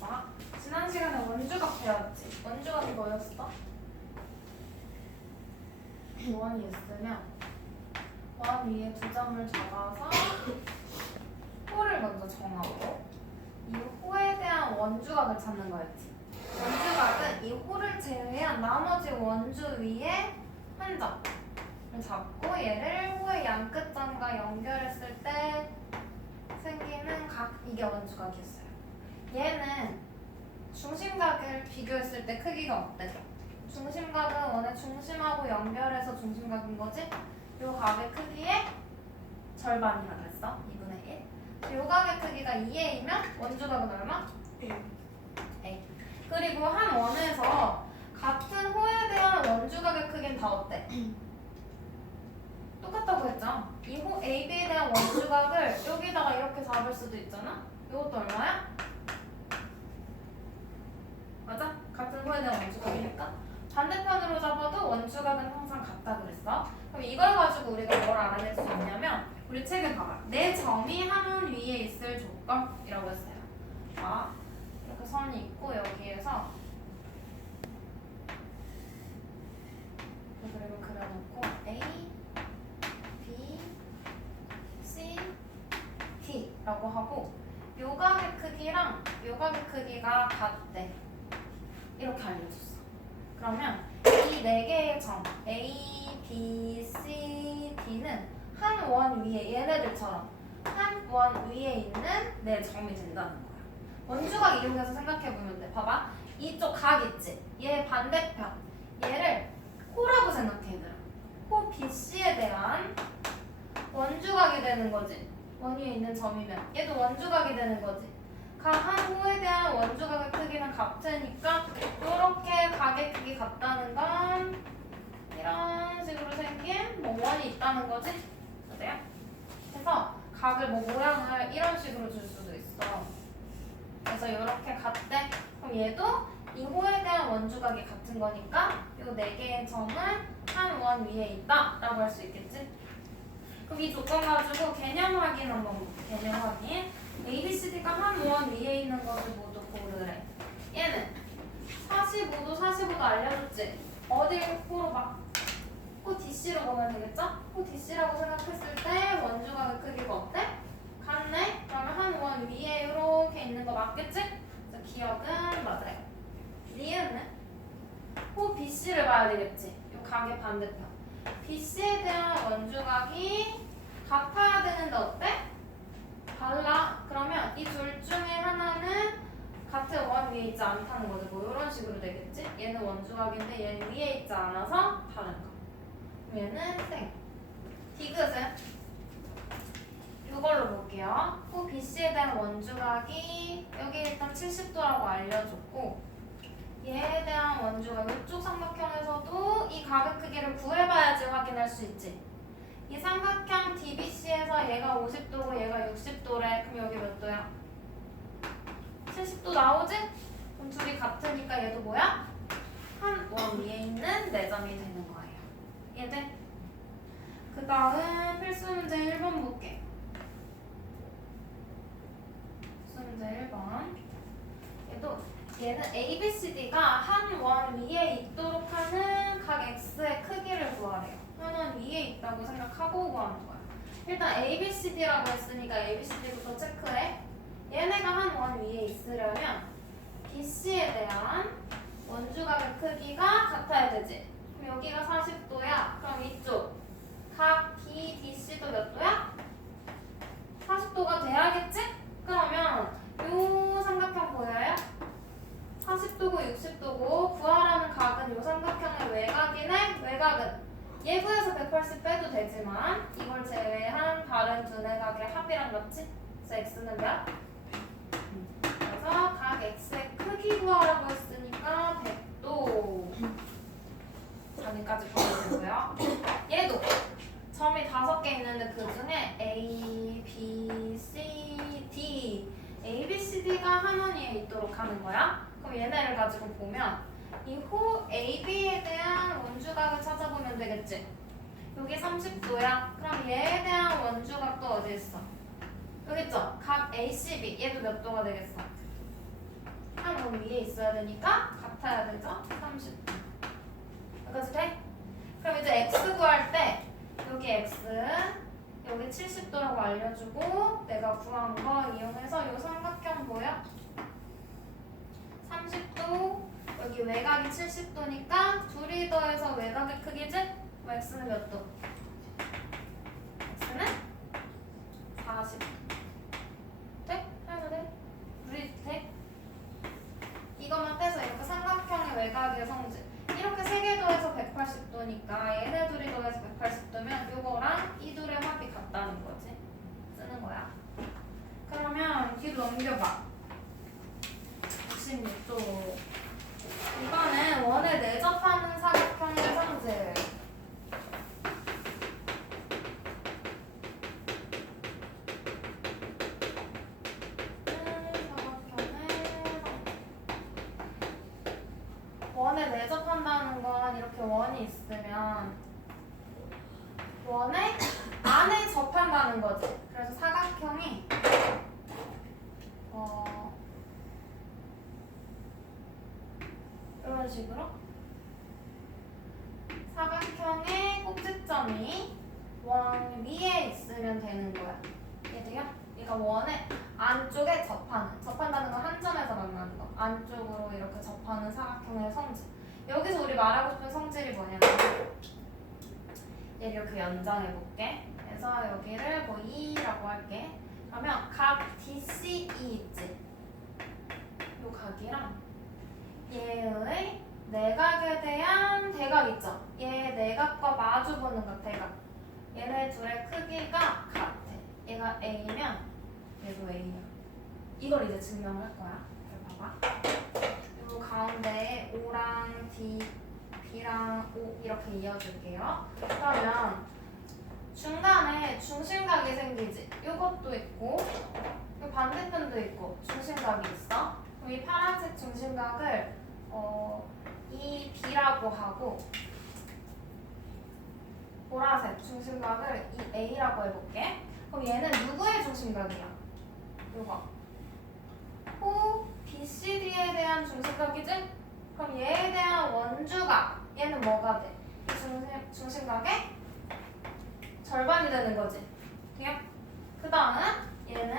자, 지난 시간에 원주각 배웠지? 원주각이 뭐였어? 원이 있으면 원 위에 두 점을 잡아서 호를 먼저 정하고 이 호에 대한 원주각을 찾는 거였지. 원주각은 이 호를 제외한 나머지 원주 위에 한 점을 잡고 얘를 호의 양끝점과 연결했을 때 생기는 각, 이게 원주각이었어요. 얘는 중심각을 비교했을 때 크기가 어때? 중심각은 원의 중심하고 연결해서 중심각인 거지? 요 각의 크기의 절반이라 그랬어. 2분의 1. 요 각의 크기가 2a이면 원주각은 얼마? a. 그리고 한 원에서 같은 호에 대한 원주각의 크기는 다 어때? 똑같다고 했죠? 이 호 AB에 대한 원주각을 여기다가 이렇게 잡을 수도 있잖아? 이것도 얼마야? 맞아? 같은 호에 대한 원주각이니까 반대편으로 잡아도 원주각은 항상 같다 그랬어. 그럼 이걸 가지고 우리가 뭘 알아낼 수 있냐면 우리 책에 봐봐. 내 점이 한 원 위에 있을 조건이라고 했어요. 자, 이렇게 선이 있고 여기에서 그리고 그려놓고 A, B, C, D라고 하고 요각의 크기랑 요각의 크기가 같대. 이렇게 알려줬어. 그러면 이 네 개의 점 A, B, C, D는 한 원 위에 얘네들처럼 한 원 위에 있는 네 점이 된다는 거야. 원주각 이용해서 생각해보면 돼. 봐봐. 이쪽 각 있지? 얘 반대편. 얘를 호라고 생각해 얘들아. 호 BC에 대한 원주각이 되는 거지. 원 위에 있는 점이면 얘도 원주각이 되는 거지. 각 한 호에 대한 원주각의 크기는 같으니까 이렇게 각의 크기 같다는 건 이런 식으로 생긴 뭐 원이 있다는 거지? 어때요? 그래서 각을 뭐 모양을 이런 식으로 줄 수도 있어. 그래서 이렇게 같대. 그럼 얘도 이 호에 대한 원주각이 같은 거니까 이 네 개의 점은 한 원 위에 있다 라고 할 수 있겠지? 그럼 이 조건 가지고 개념 확인 한번 볼게. 개념 확인. A, B, C, D가 한 원 위에 있는 것을 모두 고르래. 얘는 45도 45도 알려줬지? 어딜 호로 막 호 DC로 보면 되겠죠? 호 DC라고 생각했을 때 원주각의 크기가 어때? 같네? 그러면 한 원 위에 이렇게 있는 거 맞겠지? 그래서 기억은 맞아요. 니은은 호 BC를 봐야 되겠지? 요 각의 반대편. BC에 대한 원주각이 같아야 되는데 어때? 달라. 그러면 이 둘 중에 하나는 같은 원 위에 있지 않다는 거지. 뭐 이런 식으로 되겠지? 얘는 원주각인데 얘는 위에 있지 않아서 다른 거. 그럼 얘는 생. 디귿은 이걸로 볼게요. 호 BC에 대한 원주각이 여기 일단 70도라고 알려줬고 얘에 대한 원주각 이쪽 삼각형에서도 이 각의 크기를 구해봐야지 확인할 수 있지. 이 삼각형 DBC에서 얘가 50도고 얘가 60도래. 그럼 여기 몇 도야? 70도 나오지? 그럼 둘이 같으니까 얘도 뭐야? 한 원 위에 있는 네 점이 되는 거예요. 얘들. 그 다음 필수 문제 1번 볼게. 필수 문제 1번. 얘는 A, B, C, D가 한 원 위에 있도록 하는 각 X의 크기를 구하래요. 한 원 위에 있다고 생각하고 구하는 거야. 일단 A, B, C, D라고 했으니까 A, B, C, D부터 체크해. 얘네가 한 원 위에 있으려면 BC에 대한 원주각의 크기가 같아야 되지. 그럼 여기가 40도야. 그럼 이쪽 각 DBC도 몇 도야? 40도가 돼야겠지? 그러면 요 삼각형 보여요? 40도고 60도고 구하라는 각은 요 삼각형의 외곽이네. 외곽은 예부에서 180 빼도 되지만 이걸 제외한 다른 두 내각의 합이랑 같지? 그래서 x는 몇? 그래서 각 x의 크기 구하라고 했으니까 100도. 여기까지 보면 되고요. 얘도 점이 5개 있는데 그 중에 A, B, C, D A, B, C, D가 한 원 위에 있도록 하는 거야. 그럼 얘네를 가지고 보면 이 호 A, B에 대한 원주각을 찾아보면 되겠지. 여기 30도야. 그럼 얘에 대한 원주각도 어디 있어? 여기 있죠? 각 ACB 얘도 몇 도가 되겠어? 원 위에 있어야 되니까 같아야 되죠? 30도. 여기까지 돼? 그럼 이제 x 구할 때 여기 x 여기 70도라고 알려주고 내가 구한 거 이용해서 이 삼각형 보여? 30도 여기 외곽이 70도니까 둘이 더해서 외곽의 크기지? 그럼 x는 몇 도? x는 40도. 돼? 해도 돼? 우리 돼? 이것만 떼서 이렇게 삼각형의 외곽의 성질 이렇게 세 개 더해서 180도니까 얘네 둘이 더해서 180도면 요거랑 이 둘의 합이 같다는 거지. 쓰는 거야. 그러면 뒤로 넘겨봐. 96도. 이거는 원에 내접하는 사각형의 성질. 원에 내접한다는 건 이렇게 원이 있으면 원에 안에 접한다는 거지. 그래서 사각형이 이런 식으로 사각형의 꼭지점이 원 위에 있으면 되는 거야. 이해돼요? 그러니까 원의 안쪽에 접한다는 건 한 점에서 만나는 거. 안쪽으로 이렇게 접하는 사각형의 성질. 여기서 우리 말하고 싶은 성질이 뭐냐면 얘를 이렇게 연장해 볼게. 그래서 여기를 뭐 2라고 할게. 그러면 각 DCE 있지? 요 각이랑 얘의 내각에 대한 대각 있죠? 얘 내각과 마주 보는 각 대각. 얘네 둘의 크기가 같아. 얘가 A면 얘도 A야. 이걸 이제 증명을 할 거야. 잘 봐봐. 요 가운데에 O랑 D, B랑 O 이렇게 이어줄게요. 그러면 중간에 중심각이 생기지. 요것도 있고 요 반대편도 있고 중심각이 있어. 그럼 이 파란색 중심각을 이 B라고 하고 보라색 중심각을 이 A라고 해볼게. 그럼 얘는 누구의 중심각이야? 요거 호 BCD에 대한 중심각이지? 그럼 얘에 대한 원주각 얘는 뭐가 돼? 중심각의 절반이 되는 거지. 돼요? 그 다음 얘는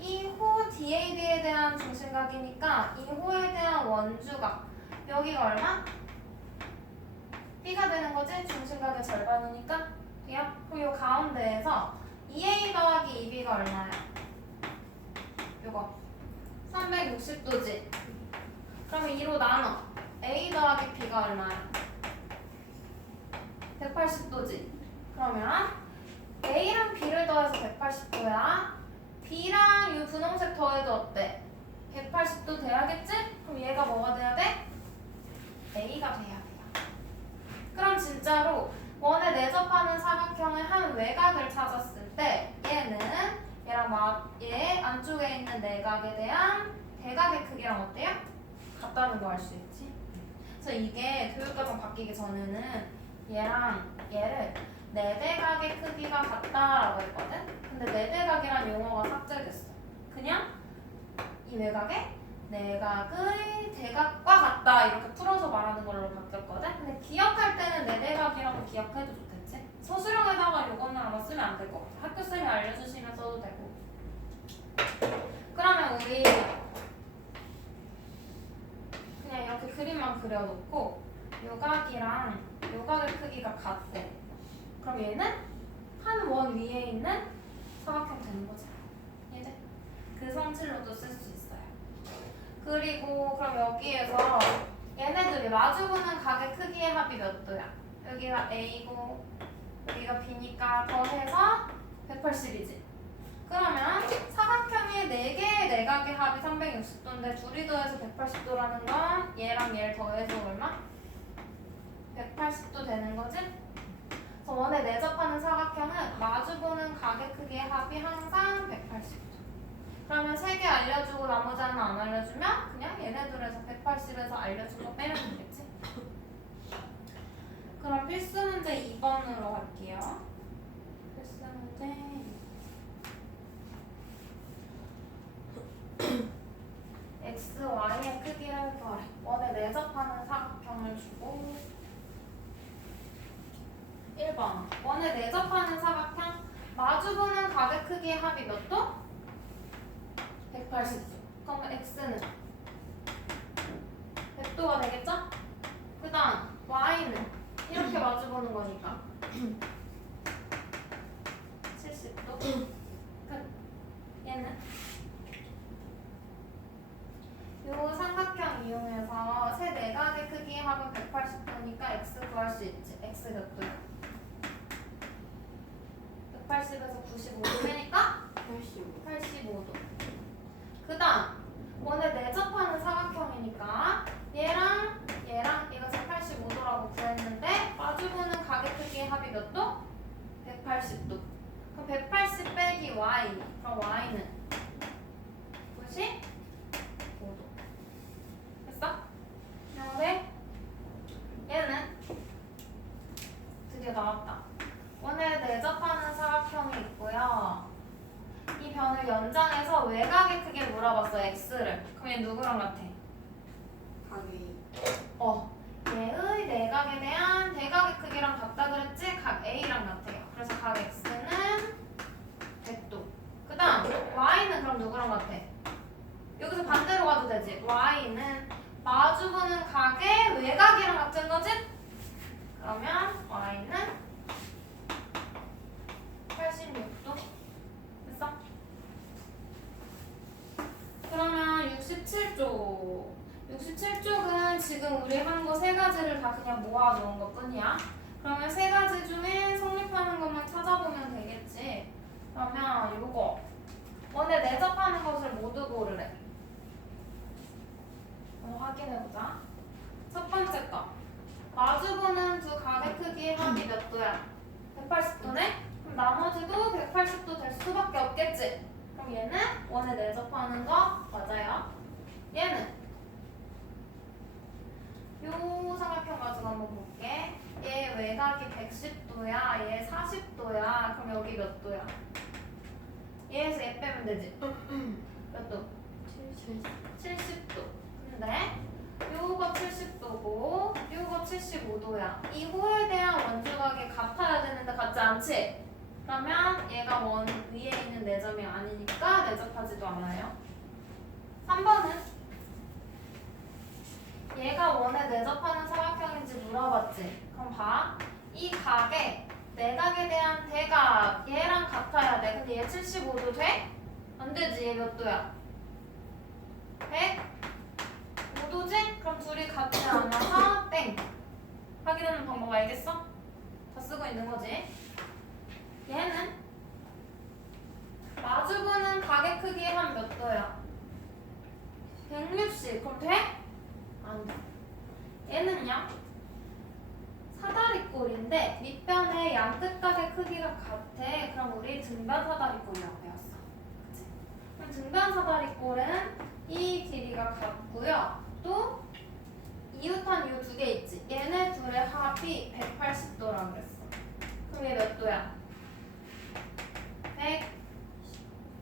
이 호 DAB에 대한 중심각이니까 이 호에 대한 원주각 여기가 얼마? B가 되는 거지? 중심각의 절반이니까. 돼요? 그리고 이 가운데에서 2A 더하기 2B가 얼마야? 요거 360도지. 그러면 2로 나눠. A 더하기 B가 얼마야? 180도지. 그러면 A랑 B를 더해서 180도야. B랑 이 분홍색 더해도 어때? 180도 돼야겠지? 그럼 얘가 뭐가 돼야 돼? A가 돼야 돼요. 그럼 진짜로 원에 내접하는 사각형의 한 외곽을 찾았을 때 얘는 얘 안쪽에 있는 내각에 대한 대각의 크기랑 어때요? 같다는 거 알 수 있지? 그래서 이게 교육과정 바뀌기 전에는 얘랑 얘를 내대각의 크기가 같다라고 했거든? 근데 내대각이란 용어가 삭제됐어. 그냥 이 외곽의 내각의 대각과 같다 이렇게 풀어서 말하는 걸로 바뀌었거든? 근데 기억할 때는 내대각이라고 기억해도 좋겠지? 서술형에다가 요거는 아마 쓰면 안 될 것 같아. 학교 쌤이 알려주시면 써도 되고. 그러면 우리 그냥 이렇게 그림만 그려놓고 요각이랑 요각의 크기가 같대. 그럼 얘는 한 원 위에 있는 사각형 되는 거지. 이해돼? 그 성질로도 쓸 수 있어요. 그리고 그럼 여기에서 얘네들이 마주보는 각의 크기의 합이 몇 도야? 여기가 A고 여기가 B니까 더해서 180이지. 그러면 사각형의 4개의 내각의 합이 360도인데 둘이 더해서 180도라는 건 얘랑 얘를 더해서 얼마? 180도 되는 거지? 그래서 원에 내접하는 사각형은 마주보는 각의 크기의 합이 항상 180도. 그러면 3개 알려주고 나머지 하나 안 알려주면 그냥 얘네들에서 180에서 알려준 거 빼면 되겠지? 그럼 필수 문제 2번으로 갈게요. 필수 문제 x, y 1번. 원에 내접하는 사각형 마주보는 가게 크기의 합이 몇 도? 180도. 그러면 x는 100도가 되겠죠? 그 다음 y는 이렇게 마주보는 거니까 70도. 끝. 얘는 요 삼각형 이용해서 세 내각의 크기의 합은 180도니까 x 구할 수 있지. x 몇 도야? 180에서 95도 되니까 85도. 그 다음 원에 내접하는 사각형이니까 얘랑 이것을 85도라고 구했는데 마주보는 가게 크기의 합이 몇 도? 180도. 그럼 180 빼기 y. 그럼 y는 95도. 됐어? 그런데 얘는 드디어 나왔다. 원에 내접하는 사각형이 있고요. 이 변을 연장해서 외곽의 크기를 물어봤어. x를. 그럼 얘 누구랑 같아? 얘의 내각에 대한 대각의 크기랑 같다 그랬지? 각 A랑 같아요. 그래서 각 X는 100도. 그 다음 Y는 그럼 누구랑 같아? 여기서 반대로 가도 되지. Y는 마주보는 각의 외곽이랑 같은 거지? 그러면 Y는 86도. 됐어? 그러면 67쪽. 67쪽은 지금 우리 한 거 세 가지를 다 그냥 모아놓은 것 뿐이야. 그러면 세 가지 중에 성립하는 것만 찾아보면 되겠지. 그러면 요거 원에 내접하는 것을 모두 고르래. 확인해보자. 첫 번째 거 마주보는 두 각의 크기의 합이 몇 도야? 180도네? 그럼 나머지도 180도 될 수밖에 없겠지. 그럼 얘는 원에 내접하는 거 맞아요. 얘는 요 삼각형 가지고 한번 볼게. 얘 외곽이 110도야. 얘 40도야. 그럼 여기 몇 도야? 얘에서 얘 빼면 되지. 몇 도? 70도. 근데 요거 70도고 요거 75도야. 이 호에 대한 원주각이 같아야 되는데 같지 않지? 그러면 얘가 원 위에 있는 내점이 아니니까 내접하지도 않아요. 3번은 얘가 원에 내접하는 사각형인지 물어봤지. 그럼 봐. 이 각의 내각에 대한 대각 얘랑 같아야 돼. 근데 얘 75도 돼? 안 되지. 얘 몇 도야? 105도지? 그럼 둘이 같지 않아서 땡. 확인하는 방법 알겠어? 다 쓰고 있는 거지. 얘는 마주보는 각의 크기의 한 몇 도야? 160. 그럼 돼? 안 돼. 얘는요? 사다리꼴인데 밑변의 양끝각의 크기가 같아. 그럼 우리 등변 사다리꼴이라고 배웠어. 그치? 그럼 등변 사다리꼴은 이 길이가 같고요. 또 이웃한 이 두 개 있지. 얘네 둘의 합이 180도라고 그랬어. 그럼 얘 몇 도야?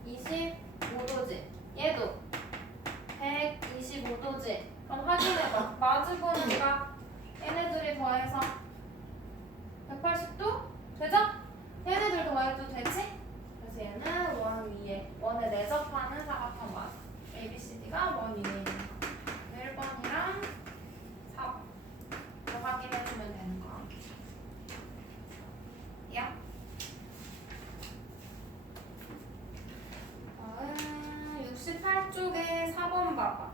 125도지. 얘도 125도지. 그럼 확인해봐. 마주보는 각 얘네들이 더해서 180도? 되죠? 얘네들 더해도 되지? 그래서 얘는 원 위에 원에 내접하는 사각형 맞아. ABCD가 원 위에 있는 거. 1번이랑 4번 이거 확인해주면 되는 거. 야. 68쪽에 4번 봐봐.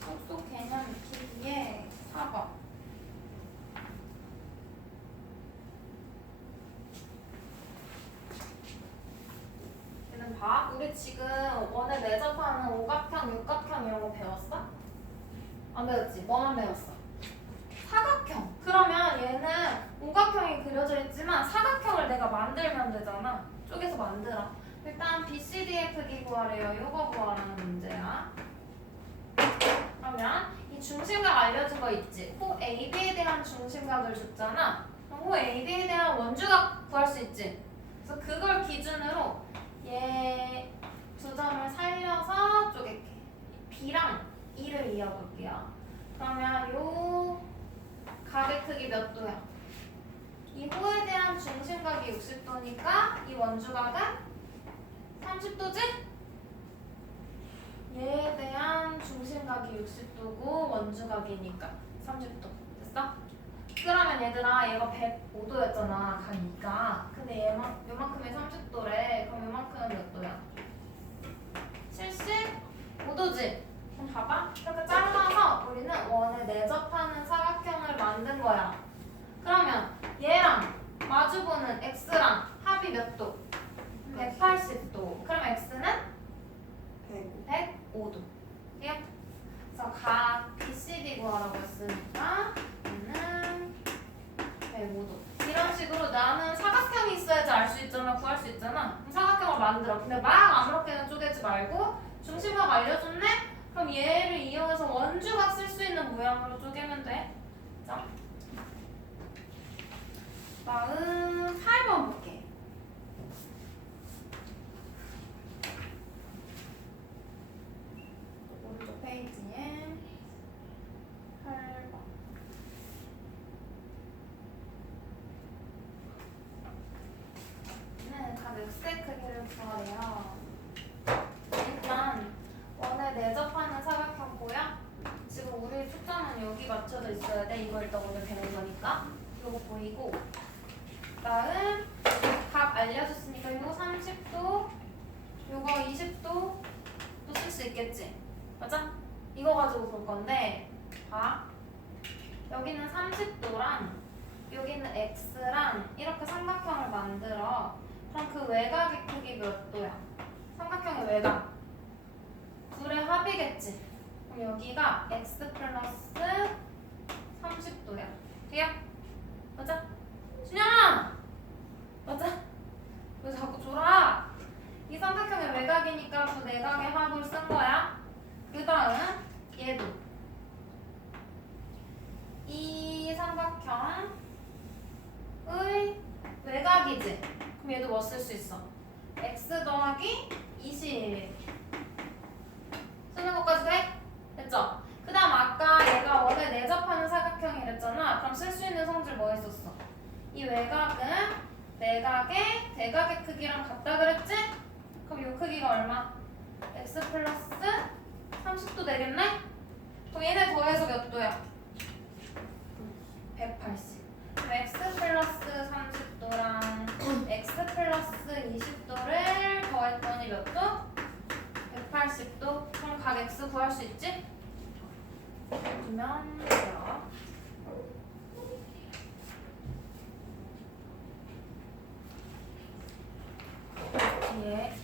속속 개념 익히기에 4번. 얘는 봐. 우리 지금 원에 내접하는 오각형, 육각형 이런 거 배웠어? 안 배웠지? 뭐만 배웠어? 사각형. 그러면 얘는 오각형이 그려져 있지만 사각형을 내가 만들면 되잖아. 쪼개서 만들어. 일단 BCD의 크기 구하래요. 이거 구하라는 문제야. 그러면 이 중심각 알려준 거 있지? 호 AB에 대한 중심각을 줬잖아. 그럼 호 AB에 대한 원주각 구할 수 있지? 그래서 그걸 기준으로 얘 두 점을 살려서 쪼갤게. B랑 E를 이어볼게요. 그러면 요 각의 크기 몇 도야? 이 O에 대한 중심각이 60도니까 이 원주각은 30도지? 얘에 대한 중심각이 60도고 원주각이니까 30도. 됐어? 그러면 얘들아 얘가 105도였잖아 각 2가. 근데 요만큼이 30도래. 그럼 요만큼은 몇 도야? 75도지? 그럼 봐봐. 이렇게 잘라서 우리는 원에 내접하는 사각형을 만든 거야. 그러면 얘랑 마주보는 x랑 합이 몇 도? 180도. 그럼 x는 105도. 이해요? 그래서 각 BCD 구하라고 했으니까 얘는 105도. 이런 식으로 나는 사각형이 있어야지 알 수 있잖아. 구할 수 있잖아. 그럼 사각형을 만들어. 근데 막 아무렇게나 쪼개지 말고 중심각 알려줬네? 그럼 얘를 이용해서 원주각 쓸 수 있는 모양으로 쪼개면 돼. 자, 48번 볼게. 오른쪽 페이지에 8번. 각 x의 크기를 구하래요. 일단 원에 내접하는 사각형 보여? 지금 우리 초점은 여기 맞춰져 있어야 돼. 이거 일단 오늘 배운 거니까. 이거 보이고 다음 각 알려줬으니까 이거 30도 요거 20도 또 쓸 수 있겠지? 맞아? 이거 가지고 볼 건데 봐. 여기는 30도랑 여기는 x랑 이렇게 삼각형을 만들어. 그럼 그 외곽의 크기 몇 도야? 삼각형의 외곽 둘의 합이겠지? 그럼 여기가 x 플러스 30도야. 돼요? 맞아? 준영아! 맞아? 왜 자꾸 졸아? 이 삼각형의 외곽이니까 그 내각의 합을 쓴 거야. 그 다음 얘도 이 삼각형의 외곽이지? 그럼 얘도 뭐 쓸 수 있어? x 더하기 20 쓰는 것까지 돼? 됐죠? 그 다음 아까 얘가 원에 내접하는 사각형이랬잖아. 그럼 쓸 수 있는 성질 뭐 했었어? 이 외곽은 내각의 대각의 크기랑 같다 그랬지? 그럼 이 크기가 얼마? x 플러스 30도 되겠네? 그럼 얘네 더해서 몇 도야? 180. 그럼 x 플러스 30도랑 x 플러스 20도를 더했더니 몇 도? 180도. 그럼 각 x 구할 수 있지? 주면 돼요. 뒤에